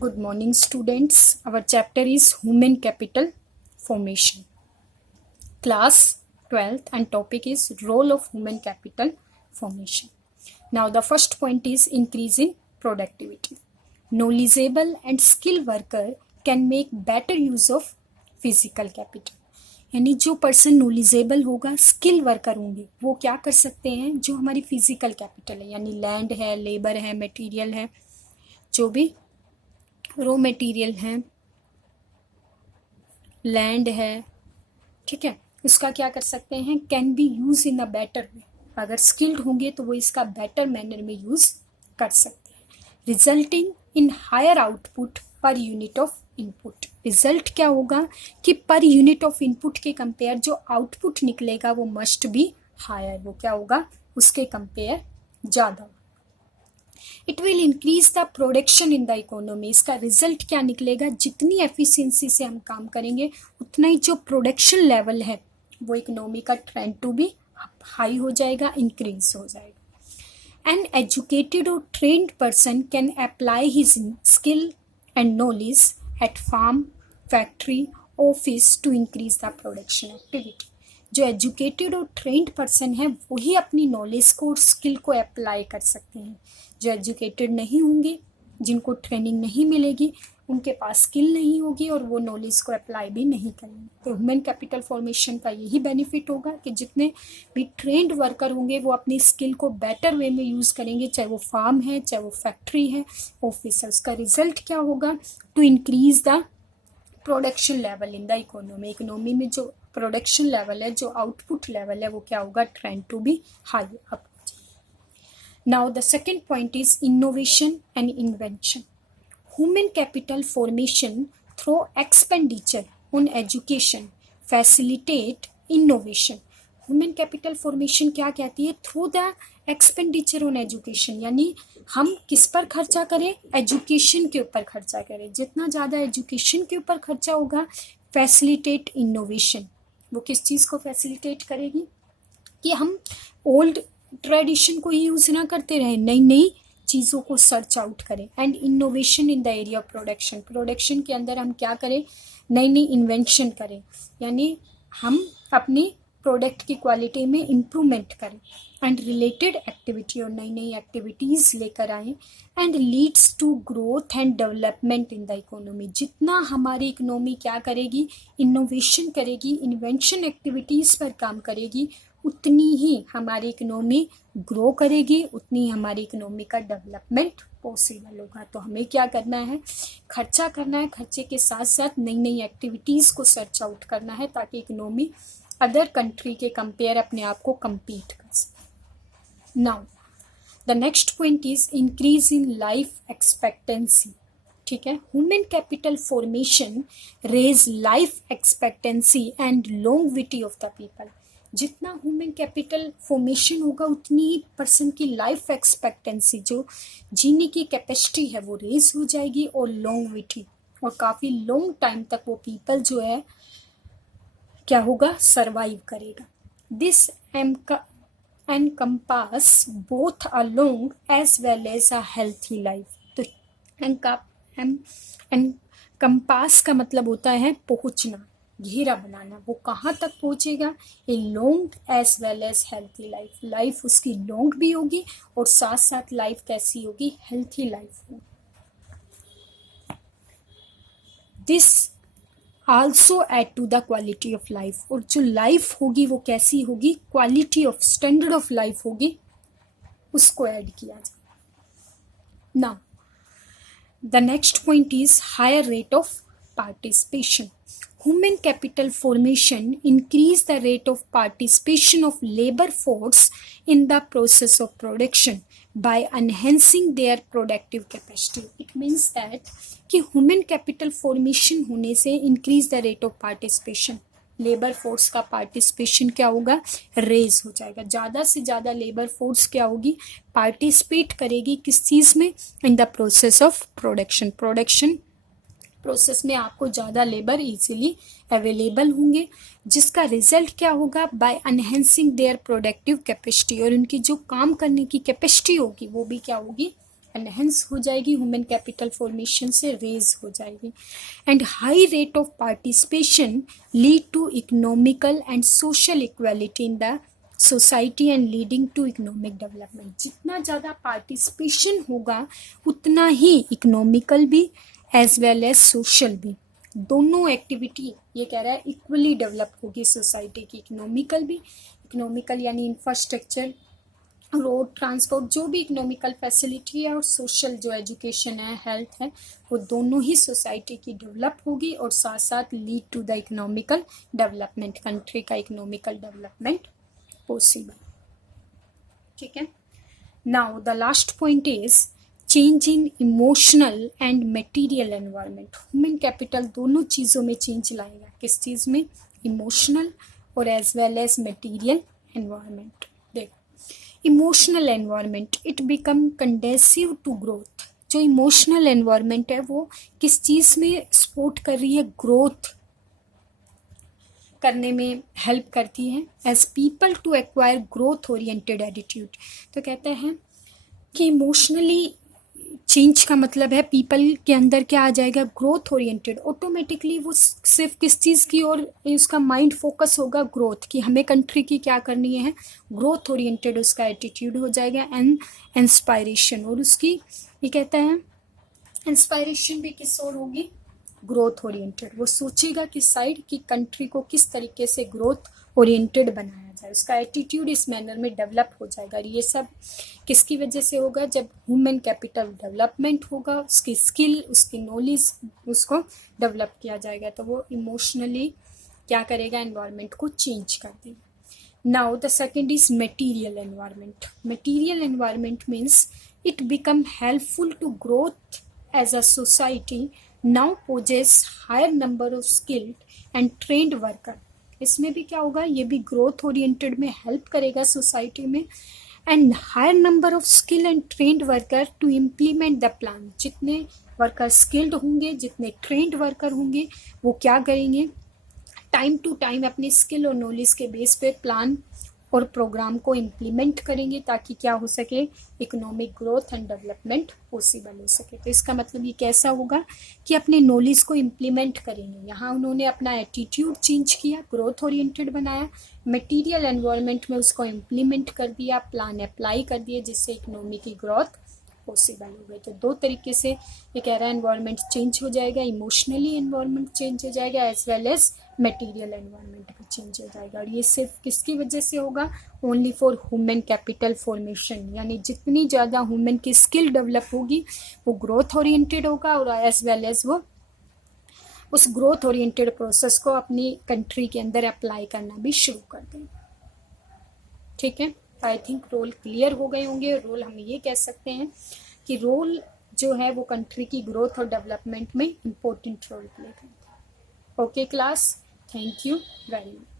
Good morning, students. Our chapter is Human Capital Formation. Class 12th and topic is Role of Human Capital Formation. Now, the first point is increase in productivity. Knowledgeable and skilled worker can make better use of physical capital. यानी जो person knowledgeable होगा, skill worker होंगे, वो क्या कर सकते हैं, जो हमारी फिजिकल कैपिटल है यानी लैंड है, लेबर है, मटेरियल है, जो भी रॉ मटेरियल है, लैंड है, ठीक है, उसका क्या कर सकते हैं, can be use in a better way. अगर स्किल्ड होंगे तो वो इसका बेटर मैनर में यूज कर सकते हैं. Resulting in higher output per unit of input. Result क्या होगा कि पर यूनिट ऑफ इनपुट के कंपेयर जो आउटपुट निकलेगा वो मस्ट बी हायर. वो क्या होगा, उसके कंपेयर ज़्यादा. It will increase the production in the economy. इसका रिजल्ट क्या निकलेगा, जितनी एफिशिएंसी से हम काम करेंगे उतना ही जो प्रोडक्शन लेवल है वो इकोनॉमी का ट्रेंड टू भी हाई हो जाएगा, इंक्रीज हो जाएगा. एन एजुकेटेड और trained person can apply his skill and knowledge at farm, factory, office to increase the production activity. जो एजुकेटेड और ट्रेंड पर्सन है वही अपनी नॉलेज को और स्किल को अप्लाई कर सकते हैं. जो एजुकेटेड नहीं होंगे, जिनको ट्रेनिंग नहीं मिलेगी, उनके पास स्किल नहीं होगी और वो नॉलेज को अप्लाई भी नहीं करेंगे. तो ह्यूमन कैपिटल फॉर्मेशन का यही बेनिफिट होगा कि जितने भी ट्रेंड वर्कर होंगे वो अपनी स्किल को बेटर वे में यूज़ करेंगे, चाहे वो फार्म है, चाहे वो फैक्ट्री है, ऑफिस है. उसका रिजल्ट क्या होगा, to increase the production level in the economy. Economy में जो प्रोडक्शन लेवल है, जो आउटपुट लेवल है, वो क्या होगा, trend to be high up. Now the second point is innovation and invention. Human capital formation through expenditure on education facilitate innovation. Human capital formation क्या कहती है, through the expenditure on education. यानी हम किस पर खर्चा करें, एजुकेशन के ऊपर खर्चा करें. जितना ज़्यादा एजुकेशन के ऊपर खर्चा होगा, फैसिलिटेट इनोवेशन. वो किस चीज़ को फैसिलिटेट करेगी कि हम ओल्ड ट्रेडिशन को यूज़ ना करते रहें, नई नई चीज़ों को सर्च आउट करें. And innovation in the area of production. Production के अंदर हम क्या करें, नई नई इन्वेंशन करें, यानी हम अपनी प्रोडक्ट की क्वालिटी में इम्प्रूवमेंट करें. एंड रिलेटेड एक्टिविटी और नई नई एक्टिविटीज़ लेकर आएँ. And leads to growth and development in the economy. जितना हमारी इकोनॉमी क्या करेगी, इनोवेशन करेगी, इन्वेंशन एक्टिविटीज़ पर काम करेगी, उतनी ही हमारी इकोनॉमी ग्रो करेगी, उतनी हमारी इकोनॉमी का डेवलपमेंट पॉसिबल होगा. तो हमें क्या करना है, खर्चा करना है, खर्चे के साथ साथ नई नई एक्टिविटीज़ को सर्च आउट करना है ताकि इकोनॉमी अदर कंट्री के कंपेयर अपने आप को कम्पीट कर सके. Now the next point is increase in life expectancy. ठीक है, human capital formation raise life expectancy and longevity of the people. जितना ह्यूमन कैपिटल फॉर्मेशन होगा उतनी ही पर्सन की लाइफ एक्सपेक्टेंसी, जो जीने की कैपेसिटी है, वो रेज हो जाएगी और लॉन्गेविटी, और काफ़ी लॉन्ग टाइम तक वो पीपल जो है क्या होगा, सरवाइव करेगा. This encompass both a long as well as a healthy life. तो एनकम्पास का मतलब होता है पहुँचना, घेरा बनाना. वो कहाँ तक पहुँचेगा, a long as well as healthy life. Life उसकी लॉन्ग भी होगी और साथ साथ लाइफ कैसी होगी, हेल्थी लाइफ होगी. This also add to the quality of life. और जो लाइफ होगी वो कैसी होगी, quality of, standard of life होगी, उसको ऐड किया जाए. Now the next point is higher rate of participation. Human capital formation increase the rate of participation of labor force in the process of production by enhancing their productive capacity. It means that कि human capital formation होने से increase the rate of participation. Labour force का participation क्या होगा, raise हो जाएगा. ज़्यादा से ज़्यादा लेबर फोर्स क्या होगी, पार्टिसिपेट करेगी किस चीज़ में, in the process of production. Production process में आपको ज़्यादा लेबर इजीली अवेलेबल होंगे, जिसका रिजल्ट क्या होगा, by enhancing their productive capacity. और उनकी जो काम करने की कैपेसिटी होगी वो भी क्या होगी, एनहेंस हो जाएगी, ह्यूमन कैपिटल फॉर्मेशन से रेज हो जाएगी। And high rate of participation lead to economical and social equality in the society and leading to economic development. जितना ज़्यादा पार्टिसिपेशन होगा उतना ही इकोनॉमिकल भी एज वेल एज सोशल भी, दोनों एक्टिविटी ये कह रहा है इक्वली डेवलप होगी सोसाइटी की। इकोनॉमिकल यानी इंफ्रास्ट्रक्चर, रोड, ट्रांसपोर्ट, जो भी इकोनॉमिकल फैसिलिटी है, और सोशल जो एजुकेशन है, हेल्थ है, वो दोनों ही सोसाइटी की डेवलप होगी और साथ साथ lead to the economical development, country का इकोनॉमिकल डेवलपमेंट पॉसिबल। ठीक है। Now the last point is change in emotional and material environment. Human capital दोनों चीज़ों में चेंज लाएगा। किस चीज़ में? इमोशनल और as well as material environment. देखो, emotional environment it become conducive to growth. जो इमोशनल एनवायरनमेंट है वो किस चीज़ में सपोर्ट कर रही है? ग्रोथ करने में हेल्प करती है। As people to acquire growth oriented attitude. तो कहते हैं कि इमोशनली चेंज का मतलब है पीपल के अंदर क्या आ जाएगा? Growth oriented. ऑटोमेटिकली वो सिर्फ किस चीज़ की ओर उसका माइंड फोकस होगा? ग्रोथ की। हमें कंट्री की क्या करनी है? ग्रोथ ओरिएंटेड उसका एटीट्यूड हो जाएगा। एंड इंस्पायरेशन, और उसकी ये कहता है इंस्पायरेशन भी किस ओर होगी? Growth oriented. वो सोचेगा किस साइड की कंट्री को किस तरीके से ग्रोथ ओरिएंटेड बनाया जाए, उसका एटीट्यूड इस मैनर में डेवलप हो जाएगा। और ये सब किसकी वजह से होगा? जब ह्यूमन कैपिटल डेवलपमेंट होगा, उसकी स्किल, उसकी नॉलेज, उसको डेवलप किया जाएगा, तो वो इमोशनली क्या करेगा? एनवायरनमेंट को चेंज कर देगा। Now the second is material environment. Material environment means it become helpful to growth as a society now possess higher number of skilled and trained worker। इसमें भी क्या होगा? ये भी ग्रोथ ओरिएंटेड में हेल्प करेगा सोसाइटी में। And higher number of skill and trained worker to implement the plan. जितने वर्कर स्किल्ड होंगे, जितने ट्रेंड वर्कर होंगे, वो क्या करेंगे? टाइम टू टाइम अपने स्किल और नॉलेज के बेस पे प्लान और प्रोग्राम को इम्प्लीमेंट करेंगे, ताकि क्या हो सके? Economic growth and development possible हो सके। तो इसका मतलब ये कैसा होगा कि अपने नॉलेज को इम्प्लीमेंट करेंगे। यहाँ उन्होंने अपना एटीट्यूड चेंज किया, ग्रोथ ओरिएंटेड बनाया, मटेरियल एनवायरनमेंट में उसको इम्प्लीमेंट कर दिया, प्लान अप्लाई कर दिए, जिससे इकोनॉमी की ग्रोथ पॉसिबल हो गई। तो दो तरीके से ये कह रहा है एनवायरनमेंट चेंज हो जाएगा, इमोशनली एनवायरनमेंट चेंज हो जाएगा, as well as material environment भी चेंज हो जाएगा। और ये सिर्फ किसकी वजह से होगा? Only for human capital formation. यानी जितनी ज़्यादा ह्यूमन की स्किल डेवलप होगी वो ग्रोथ ओरिएंटेड होगा, और एज वेल एज वो उस ग्रोथ ओरिएंटेड प्रोसेस को अपनी कंट्री के अंदर अप्लाई करना भी शुरू कर देगा। ठीक है। आई थिंक रोल क्लियर हो गए होंगे। रोल हम ये कह सकते हैं कि रोल जो है वो कंट्री की ग्रोथ और डेवलपमेंट में इम्पोर्टेंट रोल प्ले करता है। Okay class, thank you very much.